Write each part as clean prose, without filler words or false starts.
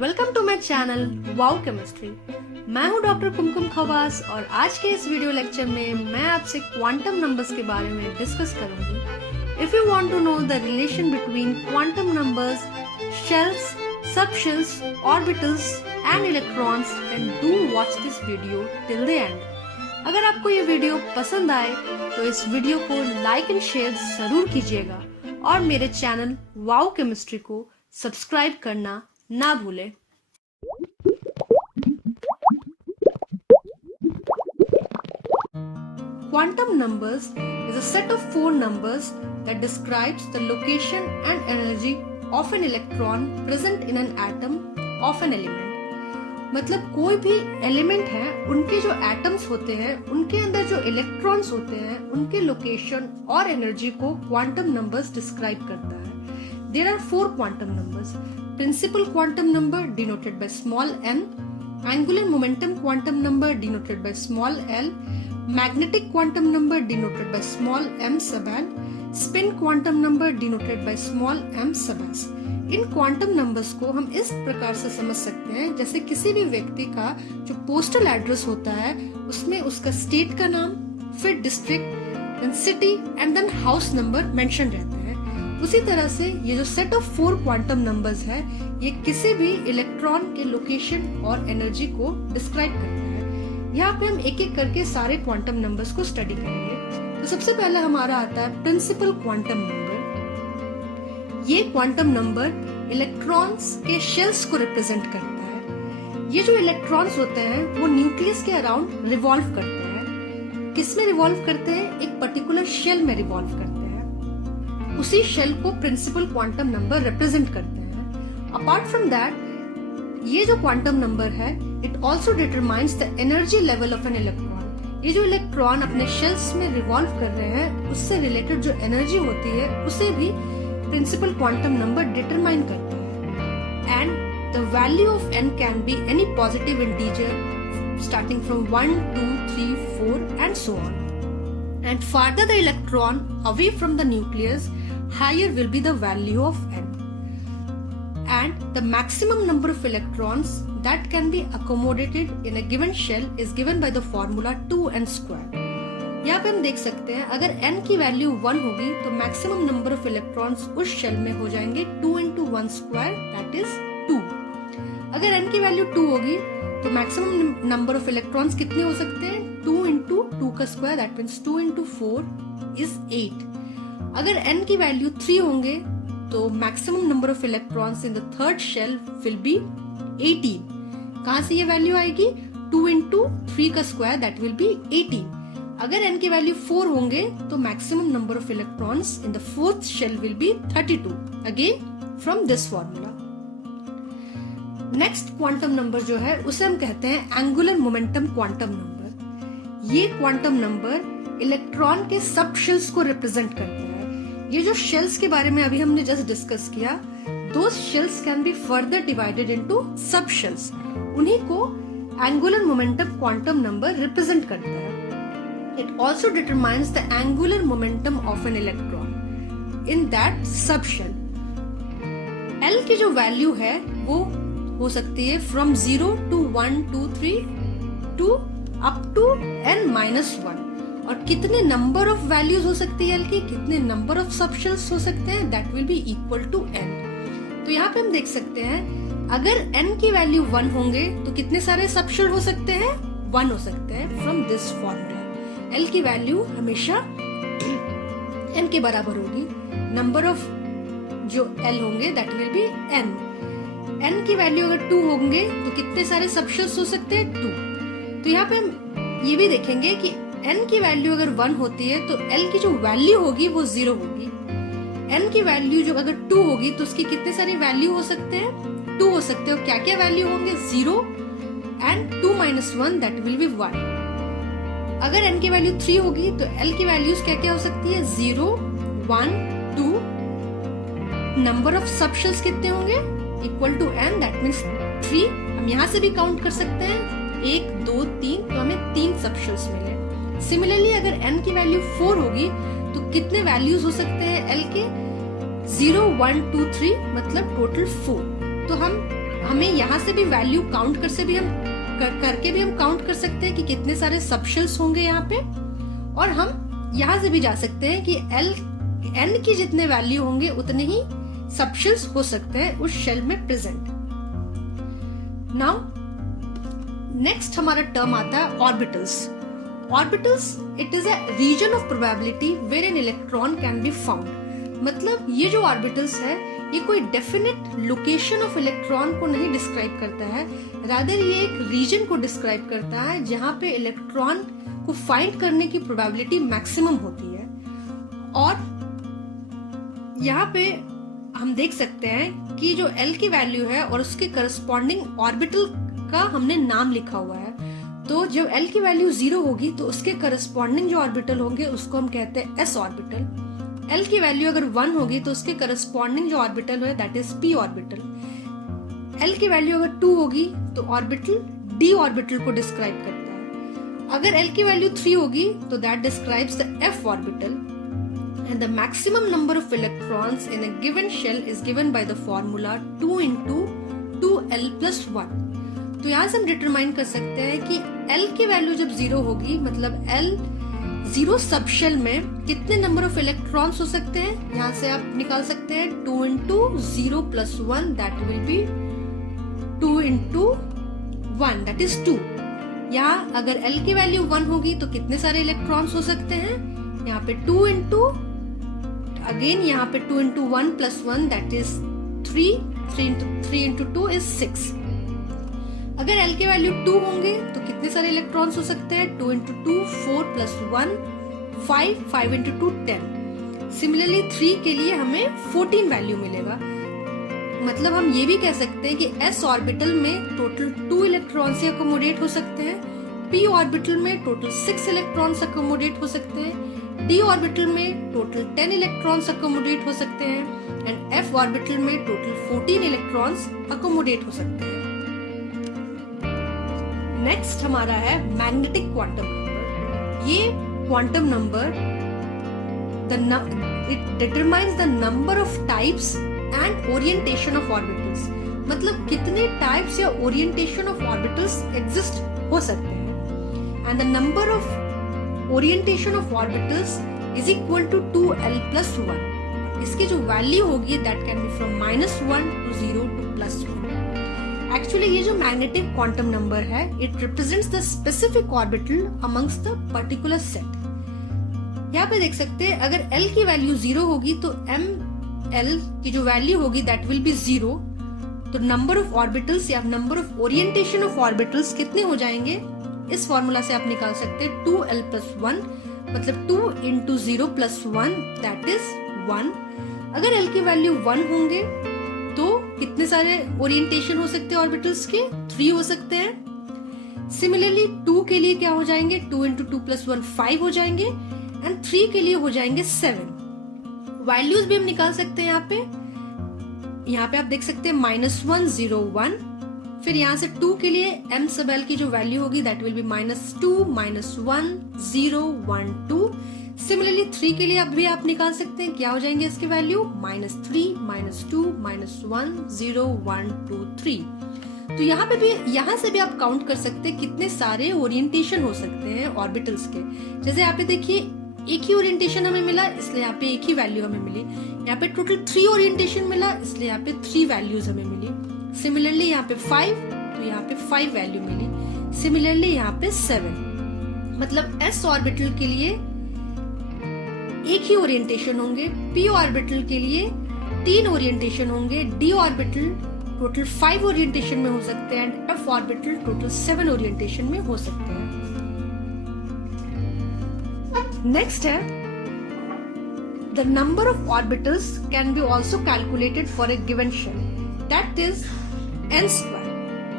Welcome to my channel wow chemistry. मैं हूं doctor कुमकुम खवास और आज के इस वीडियो लेक्चर में मैं आपसे क्वांटम नंबर्स के बारे में डिस्कस करूंगी। If you want to know the relation between quantum numbers, shells, subshells, orbitals and electrons, then do watch this video till the end. अगर आपको ये वीडियो पसंद आए तो इस वीडियो को लाइक एंड शेयर जरूर कीजिएगा और मेरे चैनल वाओ केमिस्ट्री को सब्सक्राइब करना ना भूलें। Quantum numbers is a set of four numbers that describes the location and energy of an electron present in an atom of an element। मतलब कोई भी एलिमेंट है, उनके जो एटम्स होते हैं, उनके अंदर जो इलेक्ट्रॉन्स होते हैं, उनके लोकेशन और एनर्जी को क्वांटम नंबर्स डिस्क्राइब करता है। There are four quantum numbers: principal quantum number denoted by small n, angular momentum quantum number denoted by small l, magnetic quantum number denoted by small m sub n, spin quantum number denoted by small m sub s। In quantum numbers को हम इस प्रकार से समझ सकते हैं जैसे किसी भी व्यक्ति का जो पोस्टल एड्रेस होता है उसमें उसका स्टेट का नाम, फिर district, then city and then house number mention रहते हैं। उसी तरह से ये जो set of four quantum numbers है ये किसी भी इलेक्ट्रॉन के लोकेशन और एनर्जी को डिस्क्राइब करता है। यहाँ पे हम एक एक करके सारे क्वांटम नंबर्स को स्टडी करेंगे। तो सबसे पहले हमारा आता है प्रिंसिपल क्वांटम नंबर। ये क्वांटम नंबर इलेक्ट्रॉन्स के शेल्स को रिप्रेजेंट करता है। ये जो इलेक्ट्रॉन्स होते हैं वो न्यूक्लियस के अराउंड रिवॉल्व करते हैं। किस में रिवॉल्व करते हैं? एक पर्टिकुलर शेल में रिवॉल्व करते हैं। उसी शेल को प्रिंसिपल क्वांटम नंबर रिप्रेजेंट करते हैं। अपार्ट फ्रॉम दैट, ये जो क्वांटम नंबर है it also determines the energy level of an electron. ये जो इलेक्ट्रॉन अपने शेल्स में रिवॉल्व कर रहे हैं उससे रिलेटेड जो एनर्जी होती है उसे भी प्रिंसिपल क्वांटम नंबर डिटरमाइन करता है। And the value of n can be any positive integer starting from 1, 2, 3, 4 and so on. And farther the electron away from the nucleus, higher will be the value of n. And the maximum number of electrons that can be accommodated in a given shell is given by the formula 2n square. यहाँ पे हम देख सकते हैं अगर n की value 1 होगी तो मैक्सिमम नंबर ऑफ इलेक्ट्रॉन्स उस शेल में हो जाएंगे 2 into 1 square, that is 2। अगर n की वैल्यू 2 होगी तो मैक्सिमम नंबर ऑफ इलेक्ट्रॉन्स कितने हो सकते हैं? 2 into 2 का square, that means 2 into 4 is 8। अगर n की वैल्यू 3 होंगे तो maximum number of electrons in the third shell will be 18। कहां से ये वैल्यू आएगी? 2 into 3 का स्क्वायर, दैट विल बी 18। अगर n की वैल्यू 4 होंगे तो maximum number of electrons in the fourth shell will be 32, again from this formula. Next quantum number जो है उसे हम कहते हैं एंगुलर मोमेंटम क्वांटम नंबर। ये क्वांटम नंबर इलेक्ट्रॉन के सब शेल्स को रिप्रेजेंट करता है। ये जो शेल्स के बारे में अभी हमने जस्ट डिस्कस किया, दो shells can be further divided into subshells. उन्हीं को angular momentum quantum number represent करता है। It also determines the angular momentum of an electron in that subshell. L की जो वैल्यू है वो हो सकती है from 0 to 1, 2, 3 to up to n-1। और कितने नंबर ऑफ वैल्यूज हो सकती है एल की, कितने नंबर ऑफ सबशेल्स हो सकते हैं, that will be equal to n। तो यहाँ पे हम देख सकते हैं अगर n की वैल्यू 1 होंगे तो कितने सारे सबशेल हो सकते हैं? 1 हो सकते हैं फ्रॉम दिस फॉर्मूला। l की वैल्यू हमेशा n के बराबर होगी। नंबर ऑफ जो l होंगे that will B n। n की वैल्यू अगर 2 होंगे तो कितने सारे सबशेल्स हो सकते हैं? 2। तो यहाँ पे हम ये भी देखेंगे कि n की वैल्यू अगर 1 होती है तो l की जो वैल्यू होगी वो 0 होगी। n की वैल्यू जो अगर 2 होगी तो उसकी कितने सारी वैल्यू हो सकते हैं? 2 हो सकते हैं। क्या क्या वैल्यू होंगे? 0 and 2 minus 1, that will B 1। अगर n की वैल्यू 3 होगी तो l की वैल्यूज क्या क्या हो सकती है? 0, 1, 2। नंबर ऑफ सबशेल्स कितने होंगे? Equal to n, that means 3। हम यहाँ से भी काउंट कर सकते हैं 1, 2, 3, तो हमें 3 सबशेल्स मिले। सिमिलरली अगर n की वैल्यू 4 होगी तो कितने वैल्यूज हो सकते हैं l के? 0, 1, 2, 3, मतलब टोटल 4। तो हम हमें यहाँ से भी वैल्यू काउंट करके भी हम काउंट कर सकते हैं कि कितने सारे सबशेल्स होंगे यहाँ पे, और हम यहाँ से भी जा सकते हैं कि n की जितने वैल्यू होंगे उतने ही सबशेल्स हो सकते हैं उस शेल में प्रेजेंट। नाउ नेक्स्ट हमारा टर्म आता है orbitals. Orbitals it is a region of probability where an electron can be found. मतलब ये जो ऑर्बिटल्स है ये कोई डेफिनेट लोकेशन ऑफ इलेक्ट्रॉन को नहीं डिस्क्राइब करता है, रादर ये एक रीजन को डिस्क्राइब करता है जहां पे इलेक्ट्रॉन को फाइंड करने की प्रोबेबिलिटी मैक्सिमम होती है। और यहाँ पे हम देख सकते हैं कि जो L की वैल्यू है और उसके करस्पॉन्डिंग ऑर्बिटल का हमने नाम लिखा हुआ है। तो जब L की वैल्यू 0 होगी तो उसके करस्पॉन्डिंग जो ऑर्बिटल होंगे उसको हम कहते हैं s ऑर्बिटल। L की वैल्यू अगर 1 होगी तो उसके करस्पॉन्डिंग जो ऑर्बिटल है that is p orbital. L की वैल्यू अगर 2 होगी तो ऑर्बिटल d ऑर्बिटल को डिस्क्राइब करता है। अगर L की वैल्यू 3 होगी तो that describes the f orbital. And the maximum number of electrons in a given shell is given by the formula 2 into 2L plus 1। तो यहाँ से हम डिटरमाइन कर सकते हैं कि L की वैल्यू जब 0 होगी मतलब L 0 सब शेल में कितने नंबर ऑफ इलेक्ट्रॉन्स हो सकते हैं, यहाँ से आप निकाल सकते हैं 2 into 0 plus 1 that will be 2 into 1 that is 2। यहाँ अगर L की वैल्यू 1 होगी तो कितने सारे इलेक्ट्रॉन्स हो सकते हैं, यहाँ पे 2 into अगेन यहाँ पे 2 into 1 plus 1 that is 3 into 2 is 6। अगर L के वैल्यू 2 होंगे तो कितने सारे इलेक्ट्रॉन्स हो सकते हैं, 2 into 2 4 plus 1 5 into 2 10। सिमिलरली 3 के लिए हमें 14 वैल्यू मिलेगा। मतलब हम ये भी कह सकते हैं कि s ऑर्बिटल में टोटल 2 इलेक्ट्रॉन्स ही अकोमोडेट हो सकते हैं, p ऑर्बिटल में टोटल 6 इलेक्ट्रॉन्स अकोमोडेट हो सकते हैं, d ऑर्बिटल में टोटल 10 इलेक्ट्रॉन्स अकोमोडेट हो सकते हैं एंड f ऑर्बिटल में टोटल 14 इलेक्ट्रॉन्स अकोमोडेट हो सकते हैं। नेक्स्ट हमारा है मैग्नेटिक क्वांटम नंबर। ये quantum number it determines the number of types and orientation of orbitals. मतलब कितने टाइप्स या ओरिएंटेशन ऑफ ऑर्बिटल्स एग्जिस्ट हो सकते हैं and the number of orientation of orbitals is equal to 2L plus 1। इसकी जो value होगी that can be from -1 to 0 to +1। Actually ये जो मैग्नेटिक क्वांटम नंबर है it represents the specific orbital amongst the particular set. यहाँ पे देख सकते हैं अगर L की वैल्यू 0 होगी तो ML की जो वैल्यू होगी दैट विल बी 0। तो नंबर ऑफ ऑर्बिटल्स या number of orientation of orbitals कितने हो जाएंगे, इस फॉर्मूला से आप निकाल सकते हैं 2L plus 1 मतलब 2 into 0 plus 1 that is 1। अगर L की वैल्यू 1 होंगे तो कितने सारे ओरिएंटेशन हो सकते हैं ऑर्बिटल्स के, 3 हो सकते हैं। सिमिलरली 2 के लिए क्या हो जाएंगे, 2 into 2 plus 1 5 हो जाएंगे एंड 3 के लिए हो जाएंगे 7। वैल्यूज भी हम निकाल सकते हैं यहाँ पे आप देख सकते हैं -1 0 1। फिर यहाँ से 2 के लिए m सब L की जो वैल्यू होगी दैट विल बी -2 -1 0 1 2। सिमिलरली 3 के लिए अब भी आप निकाल सकते हैं, क्या हो जाएंगे इसकी वैल्यू -3 -2 -1 0 1 2 3। तो यहाँ पे भी यहाँ से भी आप काउंट कर सकते हैं कितने सारे ओरिएंटेशन हो सकते हैं ऑर्बिटल्स के। जैसे यहाँ पे देखिए एक ही ओरिएंटेशन हमें मिला इसलिए यहाँ पे एक ही वैल्यू हमें मिली, यहाँ पे टोटल 3 ओरिएंटेशन मिला इसलिए यहाँ पे 3 वैल्यूज हमें मिली। सिमिलरली यहाँ पे 5 तो यहाँ पे 5 वैल्यू मिली। सिमिलरली यहाँ पे 7। मतलब s ऑर्बिटल के लिए एक ही ओरिएंटेशन होंगे, p ऑर्बिटल के लिए 3 ओरिएंटेशन होंगे, d ऑर्बिटल टोटल 5 ओरिएंटेशन में हो सकते हैं and f orbital total 7 orientation में हो सकते हैं। नेक्स्ट है the number of orbitals can be also calculated for a given shell that is n²।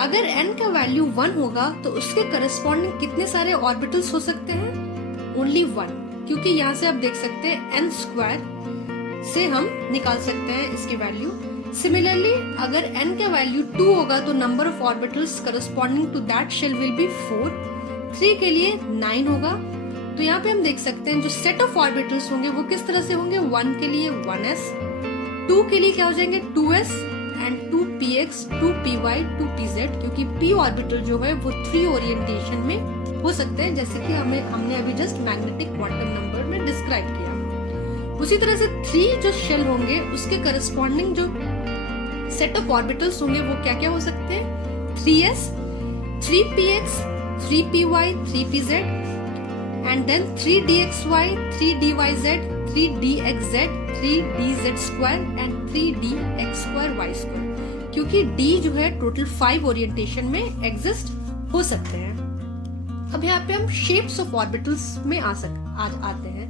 अगर n का वैल्यू 1 होगा तो उसके करस्पॉन्डिंग कितने सारे ऑर्बिटल्स हो सकते हैं, ओनली 1, क्योंकि यहाँ से आप देख सकते हैं n² से हम निकाल सकते हैं इसकी वैल्यू। सिमिलरली अगर n का वैल्यू 2 होगा तो number of orbitals corresponding to that shell will be 4। 3 के लिए 9 होगा। तो यहाँ पे हम देख सकते हैं जो सेट ऑफ ऑर्बिटल्स होंगे वो किस तरह से होंगे, 1 के लिए 1s, 2 के लिए क्या हो जाएंगे 2s and 2px, 2py, 2pz, क्योंकि p ऑर्बिटल जो है वो 3 ओरिएंटेशन में हो सकते हैं, जैसे कि हमने अभी जस्ट मैग्नेटिक क्वांटम नंबर में डिस्क्राइब किया। उसी तरह से 3 जो शेल होंगे उसके करस्पॉन्डिंग जो सेट ऑफ ऑर्बिटल्स होंगे वो क्या क्या हो सकते हैं, 3s, 3px, 3py, 3pz, and then 3dxy, 3dyz, 3dxz, 3dz square and 3dx square y square, क्योंकि d जो है टोटल 5 ओरिएंटेशन में एग्जिस्ट हो सकते हैं। अब यहाँ पे हम शेप्स ऑफ ऑर्बिटल्स में आते हैं।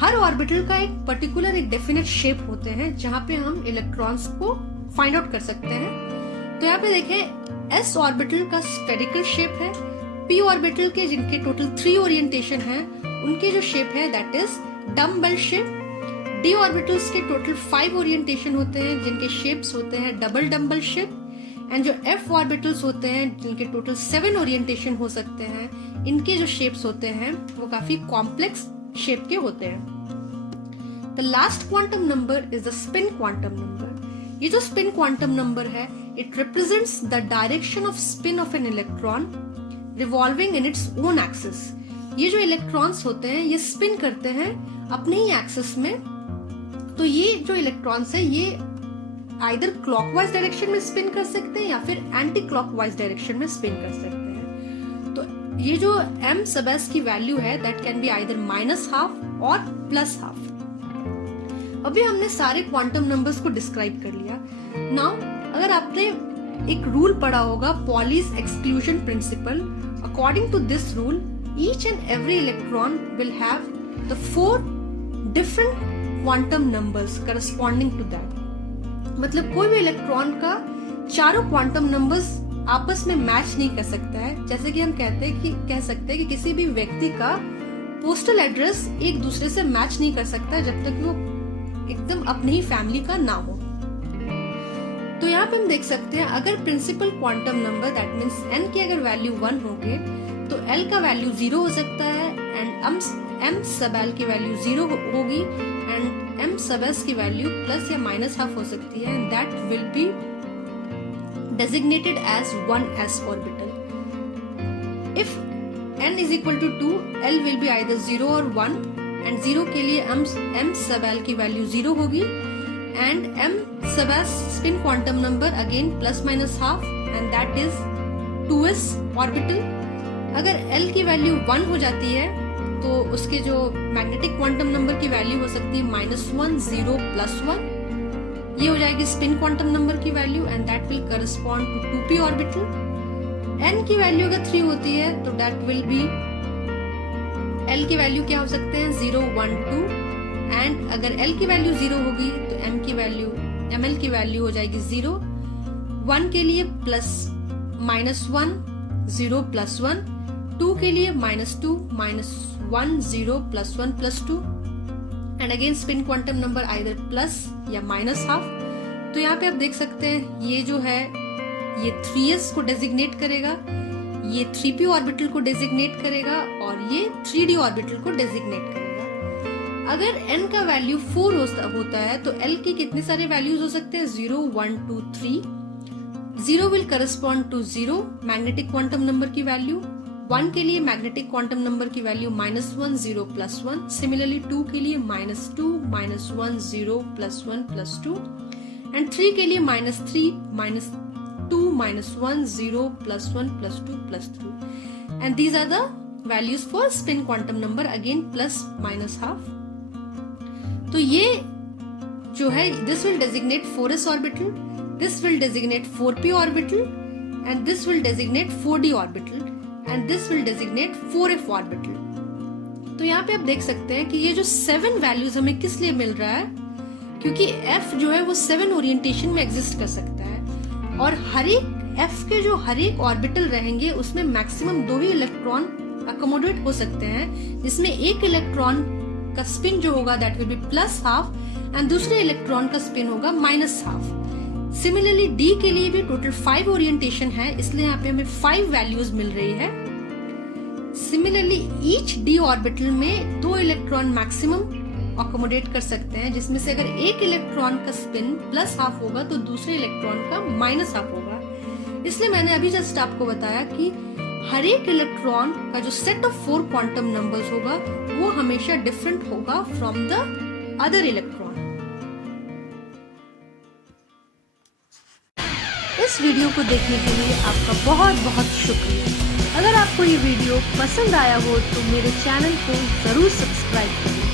हर ऑर्बिटल का एक पर्टिकुलर एक डेफिनेट शेप होते हैं जहाँ पे हम इलेक्ट्रॉन्स को फाइंड आउट कर सकते हैं। तो यहाँ पे देखें s ऑर्बिटल का स्फेरिकल शेप है, p ऑर्बिटल के जिनके टोटल 3 ओरिएंटेशन है उनके जो शेप है that is dumbbell shape. d orbitals के टोटल 5 ओरिएंटेशन होते हैं जिनके शेप्स होते हैं डबल डम्बल शेप। एंड जो f ऑर्बिटल्स होते हैं जिनके टोटल 7 ओरिएंटेशन हो सकते हैं, इनके जो शेप्स होते हैं वो काफी कॉम्प्लेक्स शेप के होते हैं। The last quantum number is the spin quantum number. ये जो स्पिन क्वांटम नंबर है it represents the direction off spin off an electron revolving in its own axis. ये जो इलेक्ट्रॉन्स होते हैं ये स्पिन करते हैं अपने ही एक्सिस में। तो ये जो इलेक्ट्रॉन्स है ये आइदर क्लॉकवाइज डायरेक्शन में स्पिन कर सकते हैं या फिर एंटी क्लॉकवाइज डायरेक्शन में स्पिन कर सकते हैं। तो ये जो m सब s की वैल्यू है दैट कैन बी आइदर -12 और +12। अभी हमने सारे क्वांटम नंबर्स को डिस्क्राइब कर लिया। नाउ अगर आपने एक रूल पढ़ा होगा Pauli's exclusion principle, according to this rule each and every electron will have the 4 different quantum numbers corresponding to that। मतलब कोई भी इलेक्ट्रॉन का चारों क्वांटम नंबर्स आपस में मैच नहीं कर सकता है। जैसे कि हम कह सकते हैं कि किसी भी व्यक्ति का पोस्टल एड्रेस एक दूसरे से मैच नहीं कर सकता जब तक वो एकदम अपनी ही फैमिली का ना हो। तो यहाँ पे हम देख सकते हैं अगर principal quantum number that means n की अगर वैल्यू 1 होगी तो L का वैल्यू 0 हो सकता है एंड m सब L की वैल्यू 0 होगी एंड m सब s की वैल्यू प्लस या -12 हो सकती है and that will B designated as 1s orbital. If n is equal to 2, L will be either 0 or 1 and 0 के लिए m सब L की वैल्यू 0 होगी and m सब s spin quantum number again ±12 and that is 2s orbital. अगर L की value 1 हो जाती है तो उसके जो मैग्नेटिक क्वांटम नंबर की वैल्यू हो सकती है -1, 0, +1। ये हो जाएगी स्पिन क्वांटम नंबर की value and that will correspond to 2p orbital. n की वैल्यू अगर 3 होती है तो दैट विल बी L की वैल्यू क्या हो सकते हैं 0, 1, 2 एंड अगर L की वैल्यू 0 होगी तो ml की वैल्यू हो जाएगी 0, 1 के लिए +1, 0, +1, 2 के लिए -2, -1, 0, +1, +2 and again spin quantum number either plus या -12। तो यहाँ पे आप देख सकते हैं ये जो है ये 3s को डेजिग्नेट करेगा, ये 3p ऑर्बिटल को डेजिग्नेट करेगा और ये 3d ऑर्बिटल को डेजिग्नेट करेगा। अगर n का वैल्यू 4 होता है तो L के कितने सारे वैल्यूज हो सकते हैं 0, 1, 2, 3। 0 will correspond to 0 magnetic quantum number की वैल्यू, 1 के लिए मैग्नेटिक क्वांटम नंबर की वैल्यू -1, 0, +1। सिमिलरली 2 के लिए -2, -1, 0, +1, +2 एंड 3 के लिए -3, -2, -1, 0, +1, +2, +3 and these are the values for spin quantum number again +-12। तो ये जो है this will designate 4s orbital, this will designate 4p orbital and this will designate 4d orbital and this will designate 4f orbital। तो यहाँ पे आप देख सकते हैं कि ये जो 7 वैल्यूज हमें किस लिए मिल रहा है, क्योंकि f जो है वो 7 ओरिएंटेशन में एग्जिस्ट कर सकता है और हर एक f के जो हर एक ऑर्बिटल रहेंगे उसमें मैक्सिमम 2 ही इलेक्ट्रॉन अकोमोडेट हो सकते हैं, जिसमें एक इलेक्ट्रॉन का स्पिन जो होगा दैट विल बी +12 एंड दूसरे इलेक्ट्रॉन का स्पिन होगा -12। सिमिलरली D के लिए भी टोटल 5 ओरिएंटेशन है, इसलिए यहाँ पे हमें 5 वैल्यूज मिल रही है। सिमिलरली ईच D ऑर्बिटल में 2 इलेक्ट्रॉन मैक्सिमम अकोमोडेट कर सकते हैं, जिसमें से अगर एक इलेक्ट्रॉन का स्पिन प्लस हाफ होगा तो दूसरे इलेक्ट्रॉन का माइनस हाफ होगा। इसलिए मैंने अभी जस्ट आपको बताया कि हर एक इलेक्ट्रॉन का जो सेट ऑफ 4 क्वांटम नंबर्स होगा वो हमेशा डिफरेंट होगा फ्रॉम द अदर इलेक्ट्रॉन। इस वीडियो को देखने के लिए आपका बहुत बहुत शुक्रिया। अगर आपको ये वीडियो पसंद आया हो तो मेरे चैनल को जरूर सब्सक्राइब करें।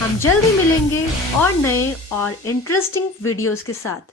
हम जल्दी मिलेंगे और नए और इंटरेस्टिंग वीडियोस के साथ।